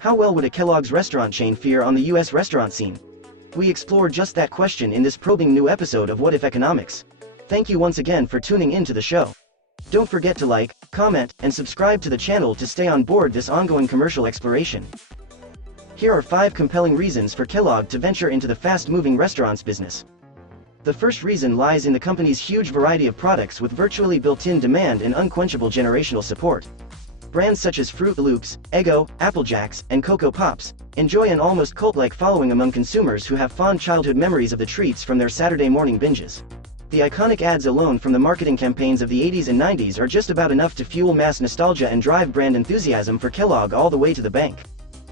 How well would a Kellogg's restaurant chain fare on the US restaurant scene? We explore just that question in this probing new episode of What If Economics. Thank you once again for tuning in to the show. Don't forget to like, comment, and subscribe to the channel to stay on board this ongoing commercial exploration. Here are 5 compelling reasons for Kellogg to venture into the fast-moving restaurants business. The first reason lies in the company's huge variety of products with virtually built-in demand and unquenchable generational support. Brands such as Fruit Loops, Eggo, Apple Jacks, and Cocoa Pops enjoy an almost cult-like following among consumers who have fond childhood memories of the treats from their Saturday morning binges. The iconic ads alone from the marketing campaigns of the 80s and 90s are just about enough to fuel mass nostalgia and drive brand enthusiasm for Kellogg all the way to the bank.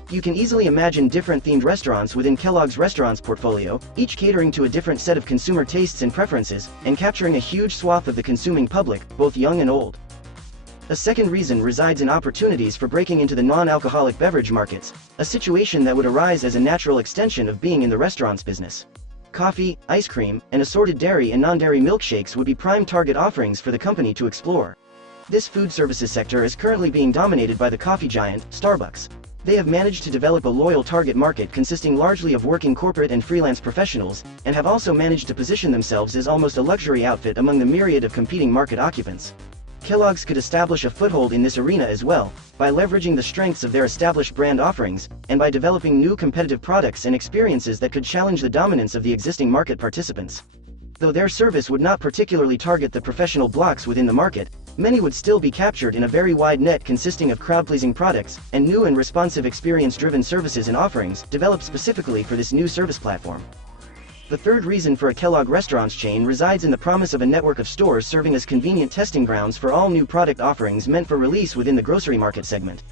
You can easily imagine different themed restaurants within Kellogg's restaurants portfolio, each catering to a different set of consumer tastes and preferences, and capturing a huge swath of the consuming public, both young and old. A second reason resides in opportunities for breaking into the non-alcoholic beverage markets, a situation that would arise as a natural extension of being in the restaurants business. Coffee, ice cream, and assorted dairy and non-dairy milkshakes would be prime target offerings for the company to explore. This food services sector is currently being dominated by the coffee giant, Starbucks. They have managed to develop a loyal target market consisting largely of working corporate and freelance professionals, and have also managed to position themselves as almost a luxury outfit among the myriad of competing market occupants. Kellogg's could establish a foothold in this arena as well, by leveraging the strengths of their established brand offerings, and by developing new competitive products and experiences that could challenge the dominance of the existing market participants. Though their service would not particularly target the professional blocks within the market, many would still be captured in a very wide net consisting of crowd-pleasing products, and new and responsive experience-driven services and offerings, developed specifically for this new service platform. The third reason for a Kellogg restaurants chain resides in the promise of a network of stores serving as convenient testing grounds for all new product offerings meant for release within the grocery market segment.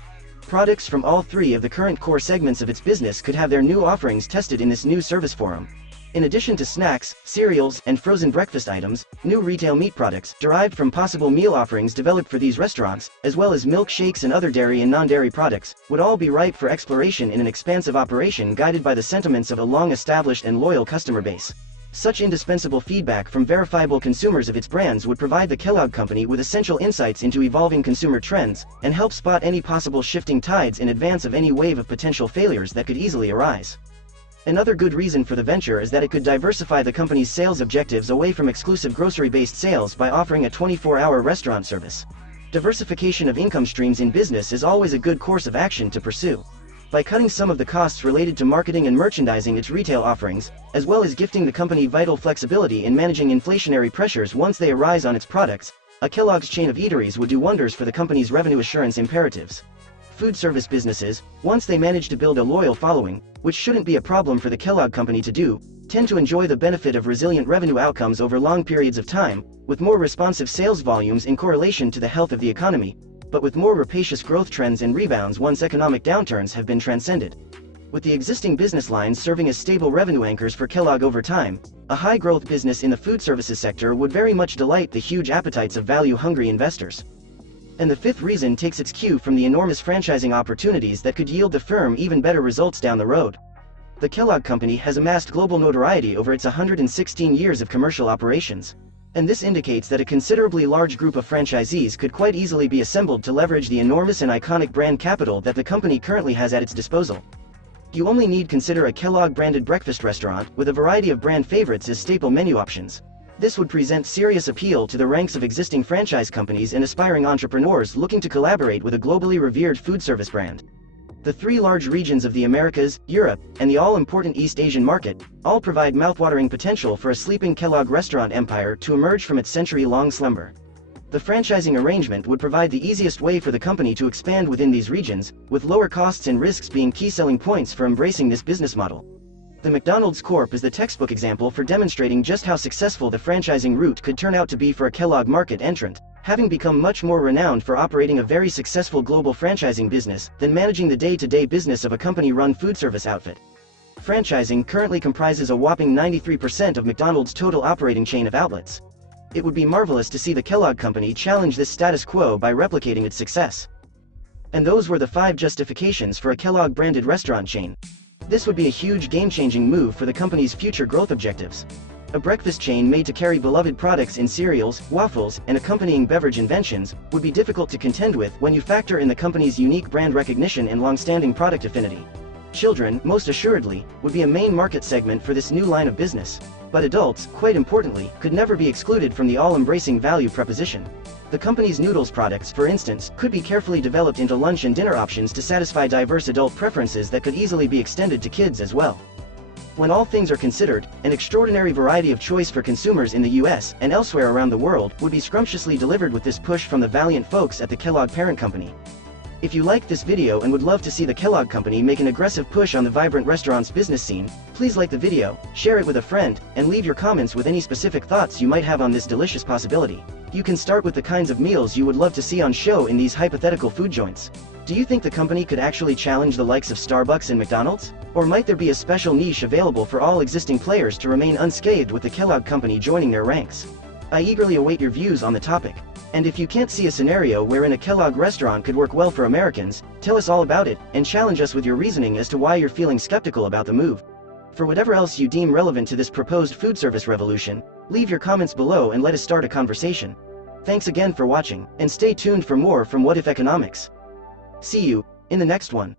Products from all 3 of the current core segments of its business could have their new offerings tested in this new service forum. In addition to snacks, cereals, and frozen breakfast items, new retail meat products, derived from possible meal offerings developed for these restaurants, as well as milkshakes and other dairy and non-dairy products, would all be ripe for exploration in an expansive operation guided by the sentiments of a long-established and loyal customer base. Such indispensable feedback from verifiable consumers of its brands would provide the Kellogg Company with essential insights into evolving consumer trends, and help spot any possible shifting tides in advance of any wave of potential failures that could easily arise. Another good reason for the venture is that it could diversify the company's sales objectives away from exclusive grocery-based sales by offering a 24-hour restaurant service. Diversification of income streams in business is always a good course of action to pursue. By cutting some of the costs related to marketing and merchandising its retail offerings, as well as gifting the company vital flexibility in managing inflationary pressures once they arise on its products, a Kellogg's chain of eateries would do wonders for the company's revenue assurance imperatives. Food service businesses, once they manage to build a loyal following, which shouldn't be a problem for the Kellogg Company to do, tend to enjoy the benefit of resilient revenue outcomes over long periods of time, with more responsive sales volumes in correlation to the health of the economy, but with more rapacious growth trends and rebounds once economic downturns have been transcended. With the existing business lines serving as stable revenue anchors for Kellogg over time, a high-growth business in the food services sector would very much delight the huge appetites of value-hungry investors. And the fifth reason takes its cue from the enormous franchising opportunities that could yield the firm even better results down the road. The Kellogg Company has amassed global notoriety over its 116 years of commercial operations. And this indicates that a considerably large group of franchisees could quite easily be assembled to leverage the enormous and iconic brand capital that the company currently has at its disposal. You only need consider a Kellogg-branded breakfast restaurant with a variety of brand favorites as staple menu options. This would present serious appeal to the ranks of existing franchise companies and aspiring entrepreneurs looking to collaborate with a globally revered food service brand. The 3 large regions of the Americas, Europe, and the all-important East Asian market, all provide mouthwatering potential for a sleeping Kellogg restaurant empire to emerge from its century-long slumber. The franchising arrangement would provide the easiest way for the company to expand within these regions, with lower costs and risks being key selling points for embracing this business model. The McDonald's Corp is the textbook example for demonstrating just how successful the franchising route could turn out to be for a Kellogg market entrant, having become much more renowned for operating a very successful global franchising business than managing the day-to-day business of a company-run food service outfit. Franchising currently comprises a whopping 93% of McDonald's total operating chain of outlets. It would be marvelous to see the Kellogg Company challenge this status quo by replicating its success. And those were the 5 justifications for a Kellogg-branded restaurant chain. This would be a huge game-changing move for the company's future growth objectives. A breakfast chain made to carry beloved products in cereals, waffles, and accompanying beverage inventions would be difficult to contend with when you factor in the company's unique brand recognition and long-standing product affinity. Children, most assuredly, would be a main market segment for this new line of business, but adults, quite importantly, could never be excluded from the all-embracing value proposition. The company's noodles products, for instance, could be carefully developed into lunch and dinner options to satisfy diverse adult preferences that could easily be extended to kids as well. When all things are considered, an extraordinary variety of choice for consumers in the US and elsewhere around the world would be scrumptiously delivered with this push from the valiant folks at the Kellogg parent company. If you liked this video and would love to see the Kellogg company make an aggressive push on the vibrant restaurants business scene, please like the video, share it with a friend, and leave your comments with any specific thoughts you might have on this delicious possibility. You can start with the kinds of meals you would love to see on show in these hypothetical food joints. Do you think the company could actually challenge the likes of Starbucks and McDonald's? Or might there be a special niche available for all existing players to remain unscathed with the Kellogg company joining their ranks? I eagerly await your views on the topic. And if you can't see a scenario wherein a Kellogg restaurant could work well for Americans, tell us all about it, and challenge us with your reasoning as to why you're feeling skeptical about the move. For whatever else you deem relevant to this proposed food service revolution, leave your comments below and let us start a conversation. Thanks again for watching, and stay tuned for more from What If Economics. See you in the next one.